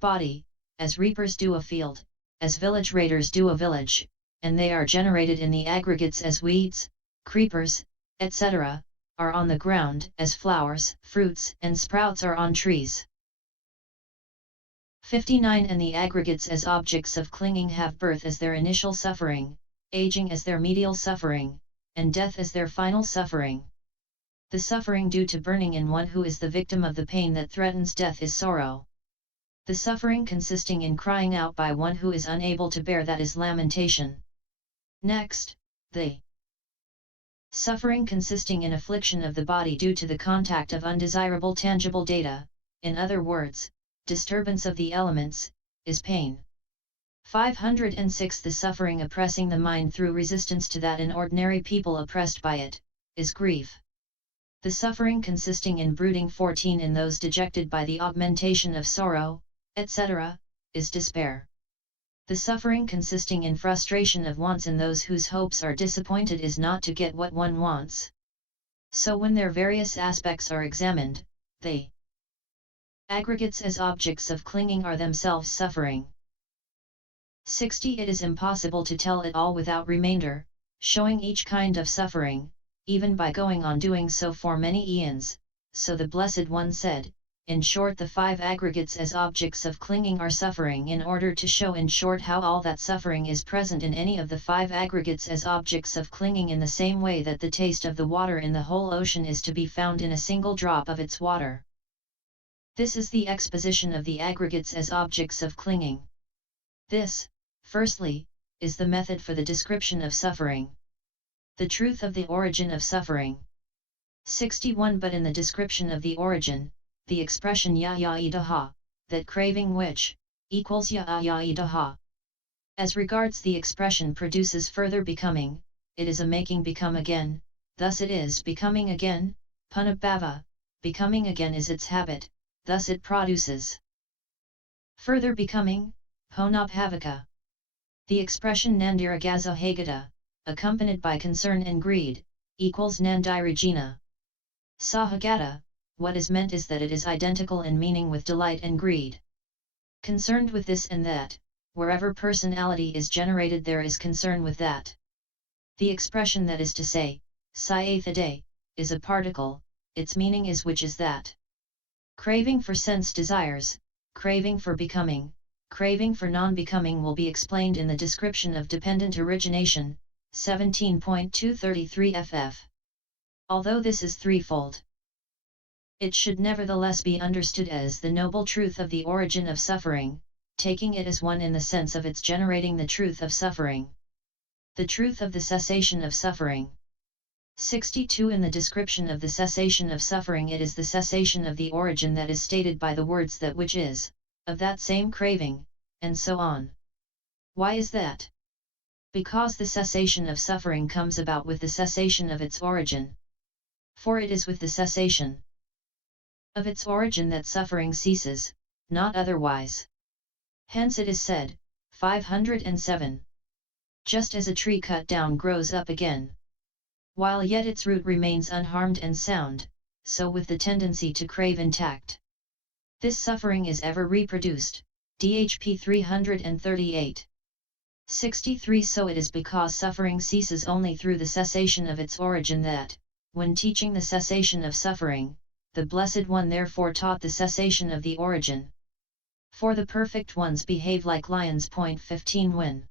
body, as reapers do a field, as village raiders do a village, and they are generated in the aggregates as weeds, creepers, etc., are on the ground, as flowers, fruits, and sprouts are on trees. 59. And the aggregates as objects of clinging have birth as their initial suffering, aging as their medial suffering, and death as their final suffering. The suffering due to burning in one who is the victim of the pain that threatens death is sorrow. The suffering consisting in crying out by one who is unable to bear that is lamentation. Next, the suffering consisting in affliction of the body due to the contact of undesirable tangible data, in other words, disturbance of the elements, is pain. 506. The suffering oppressing the mind through resistance to that in ordinary people oppressed by it, is grief. The suffering consisting in brooding 14 in those dejected by the augmentation of sorrow, etc., is despair. The suffering consisting in frustration of wants in those whose hopes are disappointed is not to get what one wants. So when their various aspects are examined, the aggregates as objects of clinging are themselves suffering. 60. It is impossible to tell it all without remainder, showing each kind of suffering, even by going on doing so for many eons. So the Blessed One said, in short, the 5 aggregates as objects of clinging are suffering, in order to show in short how all that suffering is present in any of the 5 aggregates as objects of clinging, in the same way that the taste of the water in the whole ocean is to be found in a single drop of its water. This is the exposition of the aggregates as objects of clinging. This, firstly, is the method for the description of suffering. The truth of the origin of suffering. 61. But in the description of the origin, the expression ya-ya-idaha, that craving which, equals ya-ya-idaha. As regards the expression produces further becoming, it is a making become again, thus it is becoming again, punabhava, becoming again is its habit, thus it produces further becoming, ponabhavaka. The expression nandiragaza hagata, accompanied by concern and greed, equals nandiragina. Sahagata, what is meant is that it is identical in meaning with delight and greed. Concerned with this and that, wherever personality is generated there is concern with that. The expression that is to say, syathade, is a particle, its meaning is which is that. Craving for sense desires, craving for becoming, craving for non-becoming will be explained in the description of dependent origination, 17.233 ff. Although this is threefold, it should nevertheless be understood as the noble truth of the origin of suffering, taking it as one in the sense of its generating the truth of suffering. The truth of the cessation of suffering. 62. In the description of the cessation of suffering, it is the cessation of the origin that is stated by the words that which is, of that same craving, and so on. Why is that? Because the cessation of suffering comes about with the cessation of its origin. For it is with the cessation of its origin that suffering ceases, not otherwise. Hence it is said, 507. Just as a tree cut down grows up again, while yet its root remains unharmed and sound, so with the tendency to crave intact, this suffering is ever reproduced. DHP 338. 63. So it is because suffering ceases only through the cessation of its origin that, when teaching the cessation of suffering, the Blessed One therefore taught the cessation of the origin. For the perfect ones behave like lions. 15. When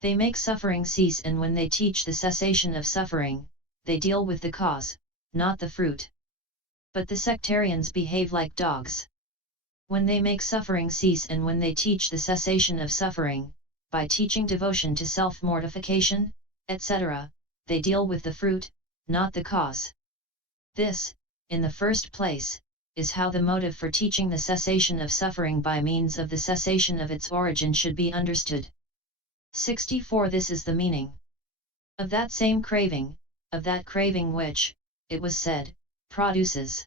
they make suffering cease and when they teach the cessation of suffering, they deal with the cause, not the fruit. But the sectarians behave like dogs. When they make suffering cease and when they teach the cessation of suffering, by teaching devotion to self-mortification, etc., they deal with the fruit, not the cause. This, in the first place, is how the motive for teaching the cessation of suffering by means of the cessation of its origin should be understood. 64. This is the meaning of that same craving, of that craving which, it was said, produces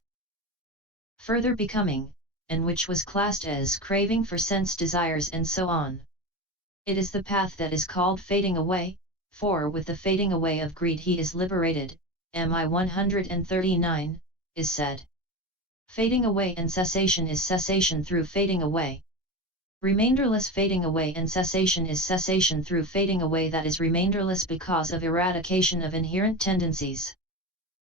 further becoming, and which was classed as craving for sense desires and so on. It is the path that is called fading away, for with the fading away of greed he is liberated, MI 139, is said. Fading away and cessation is cessation through fading away. Remainderless fading away and cessation is cessation through fading away that is remainderless because of eradication of inherent tendencies.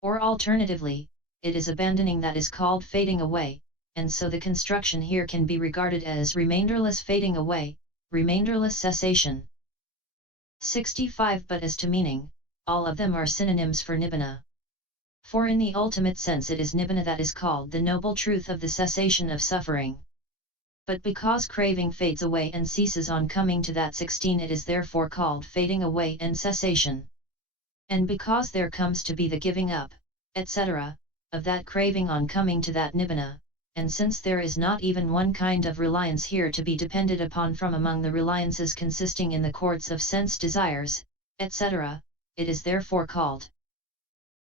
Or alternatively, it is abandoning that is called fading away, and so the construction here can be regarded as remainderless fading away, remainderless cessation. 65 But as to meaning, all of them are synonyms for nibbana. For in the ultimate sense it is nibbana that is called the noble truth of the cessation of suffering. But because craving fades away and ceases on coming to that 16 it is therefore called fading away and cessation. And because there comes to be the giving up, etc., of that craving on coming to that nibbana, and since there is not even one kind of reliance here to be depended upon from among the reliances consisting in the courts of sense desires, etc., it is therefore called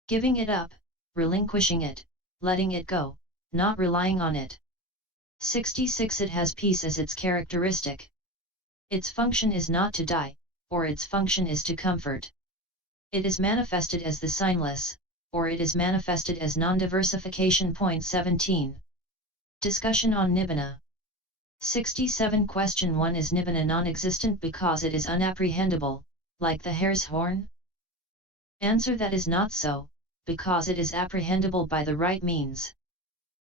giving it up, relinquishing it, letting it go, not relying on it. 66 It has peace as its characteristic. Its function is not to die, or its function is to comfort. It is manifested as the signless, or it is manifested as non-diversification. 17. Discussion on nibbana. 67 Question 1 Is nibbana non-existent because it is unapprehendable, like the hare's horn? Answer: that is not so, because it is apprehendable by the right means.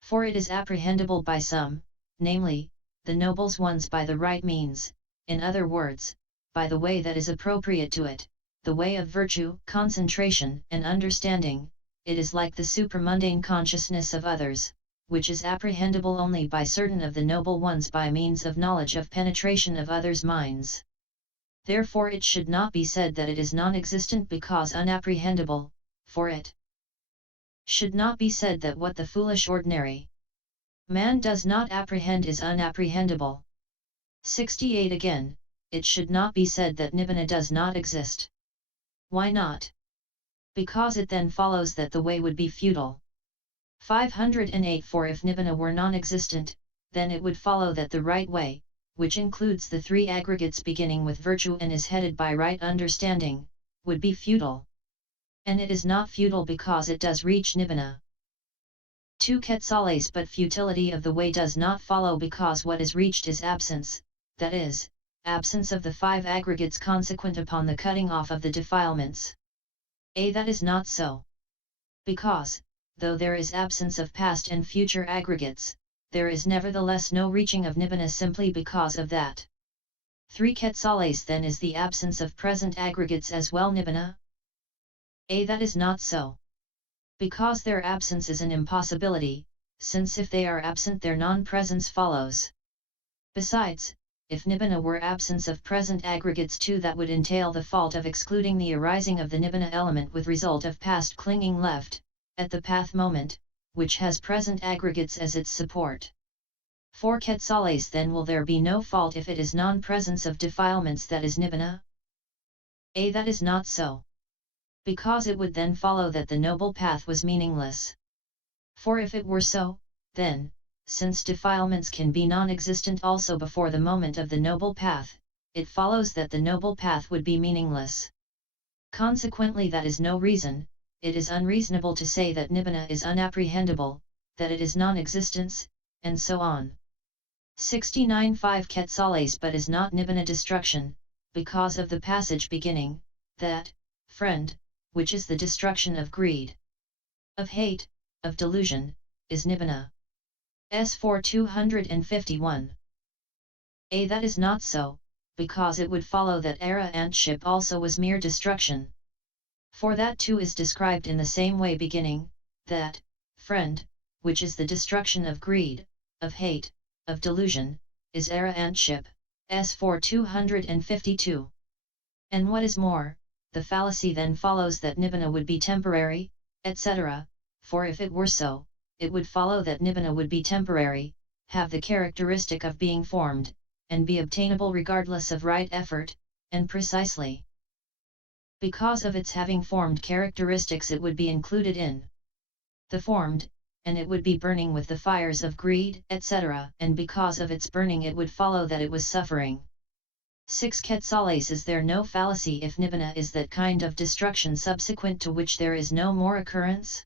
For it is apprehendable by some, namely, the noble ones by the right means, in other words, by the way that is appropriate to it, the way of virtue, concentration, and understanding. It is like the supramundane consciousness of others, which is apprehendable only by certain of the noble ones by means of knowledge of penetration of others' minds. Therefore it should not be said that it is non-existent because unapprehendable, for it should not be said that what the foolish ordinary man does not apprehend is unapprehendable. 68 Again, it should not be said that nibbana does not exist. Why not? Because it then follows that the way would be futile. 508 For if nibbana were non-existent, then it would follow that the right way, which includes the three aggregates beginning with virtue and is headed by right understanding, would be futile. And it is not futile because it does reach nibbana. 2 Quetzales But futility of the way does not follow because what is reached is absence, that is, absence of the five aggregates consequent upon the cutting off of the defilements. That is not so. Because, though there is absence of past and future aggregates, there is nevertheless no reaching of nibbana simply because of that. 3 Quetzales Then is the absence of present aggregates as well nibbana? That is not so. Because their absence is an impossibility, since if they are absent their non-presence follows. Besides, if nibbana were absence of present aggregates too, that would entail the fault of excluding the arising of the nibbana element with result of past clinging left, at the path moment, which has present aggregates as its support. 4 Quetzales Then will there be no fault if it is non-presence of defilements that is nibbana? That is not so. Because it would then follow that the noble path was meaningless. For if it were so, then, since defilements can be non-existent also before the moment of the noble path, it follows that the noble path would be meaningless. Consequently that is no reason, it is unreasonable to say that nibbana is unapprehendable, that it is non-existence, and so on. 69 5 Quetzales But is not nibbana destruction, because of the passage beginning, that, friend, which is the destruction of greed, of hate, of delusion, is nibbana. S4 251. That is not so, because it would follow that arahantship also was mere destruction. For that too is described in the same way beginning, that, friend, which is the destruction of greed, of hate, of delusion, is arahantship, S4 252. And what is more, the fallacy then follows that nibbana would be temporary, etc., for if it were so, it would follow that nibbana would be temporary, have the characteristic of being formed, and be obtainable regardless of right effort, and precisely because of its having formed characteristics it would be included in the formed, and it would be burning with the fires of greed, etc., and because of its burning it would follow that it was suffering. 6 Quetzales Is there no fallacy if nibbana is that kind of destruction subsequent to which there is no more occurrence?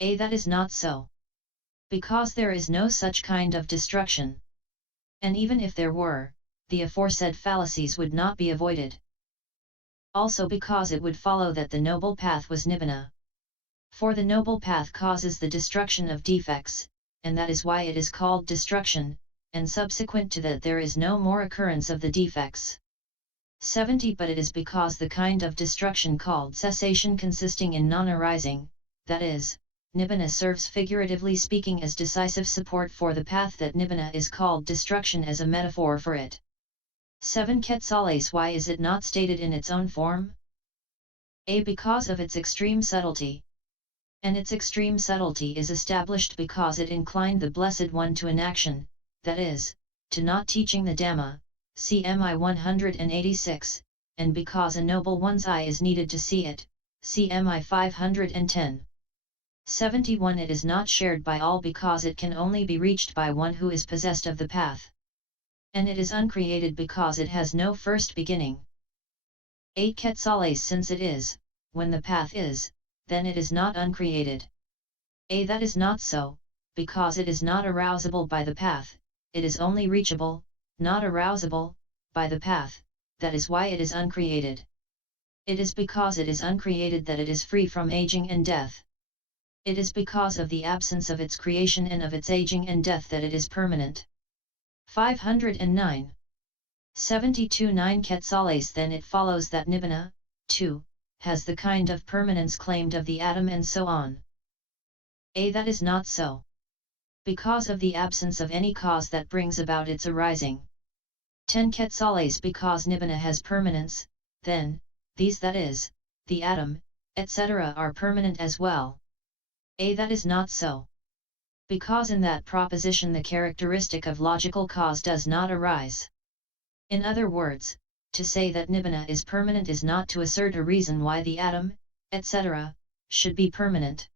That is not so. because there is no such kind of destruction. And even if there were, the aforesaid fallacies would not be avoided. Also because it would follow that the noble path was nibbana. For the noble path causes the destruction of defects, and that is why it is called destruction, and subsequent to that there is no more occurrence of the defects. 70 But it is because the kind of destruction called cessation consisting in non-arising, that is, nibbana serves figuratively speaking as decisive support for the path that nibbana is called destruction as a metaphor for it. 7 Quetzales Why is it not stated in its own form? A. Because of its extreme subtlety. And its extreme subtlety is established because it inclined the Blessed One to inaction, that is, to not teaching the Dhamma, CMI 186, and because a noble one's eye is needed to see it, CMI 510. 71 It is not shared by all because it can only be reached by one who is possessed of the path. And it is uncreated because it has no first beginning. 8 Quetzales Since it is, when the path is, then it is not uncreated. A. That is not so, because it is not arousable by the path, it is only reachable, not arousable, by the path, that is why it is uncreated. It is because it is uncreated that it is free from aging and death. It is because of the absence of its creation and of its aging and death that it is permanent. 509. 72 9 Quetzales Then it follows that nibbana, too, has the kind of permanence claimed of the atom and so on. A. That is not so. Because of the absence of any cause that brings about its arising. 10 Quetzales Because nibbana has permanence, then, these that is, the atom, etc. are permanent as well. A. That is not so. Because in that proposition the characteristic of logical cause does not arise. In other words, to say that nibbana is permanent is not to assert a reason why the atom, etc., should be permanent.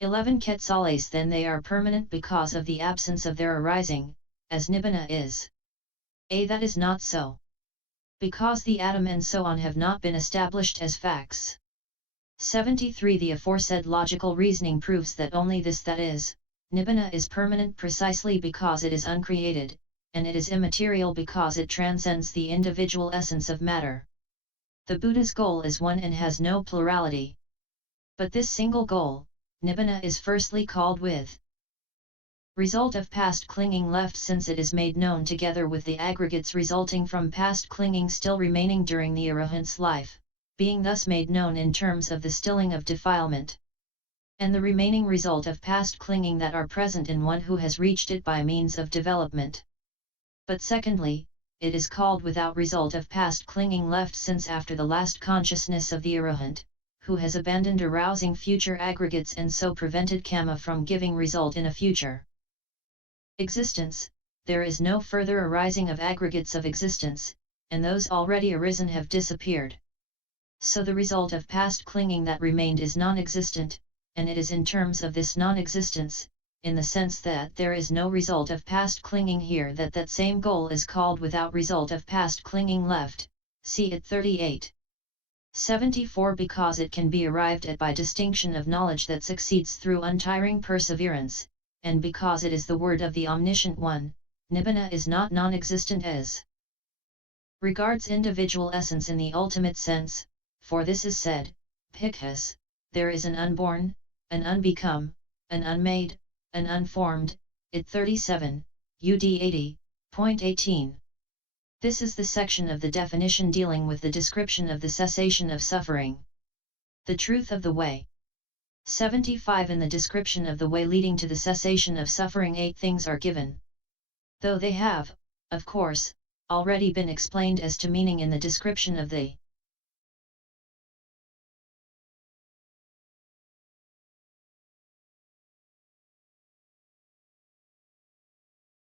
11 Quetzales Then they are permanent because of the absence of their arising, as nibbana is. A. That is not so. Because the atom and so on have not been established as facts. 73 The aforesaid logical reasoning proves that only this that is, nibbana is permanent precisely because it is uncreated, and it is immaterial because it transcends the individual essence of matter. The Buddha's goal is one and has no plurality. But this single goal, nibbana, is firstly called with result of past clinging left since it is made known together with the aggregates resulting from past clinging still remaining during the arahant's life, being thus made known in terms of the stilling of defilement, and the remaining result of past clinging that are present in one who has reached it by means of development. But secondly, it is called without result of past clinging left since after the last consciousness of the arahant, who has abandoned arousing future aggregates and so prevented kama from giving result in a future existence, there is no further arising of aggregates of existence, and those already arisen have disappeared. So the result of past clinging that remained is non-existent, and it is in terms of this non-existence, in the sense that there is no result of past clinging here that same goal is called without result of past clinging left, see it 38. 74 Because it can be arrived at by distinction of knowledge that succeeds through untiring perseverance, and because it is the word of the Omniscient One, nibbana is not non-existent as regards individual essence in the ultimate sense, for this is said, Bhikkhus, there is an unborn, an unbecome, an unmade, an unformed, it 37, UD 80.18. This is the section of the definition dealing with the description of the cessation of suffering. The truth of the way. 75 In the description of the way leading to the cessation of suffering 8 things are given. Though they have, of course, already been explained as to meaning in the description of the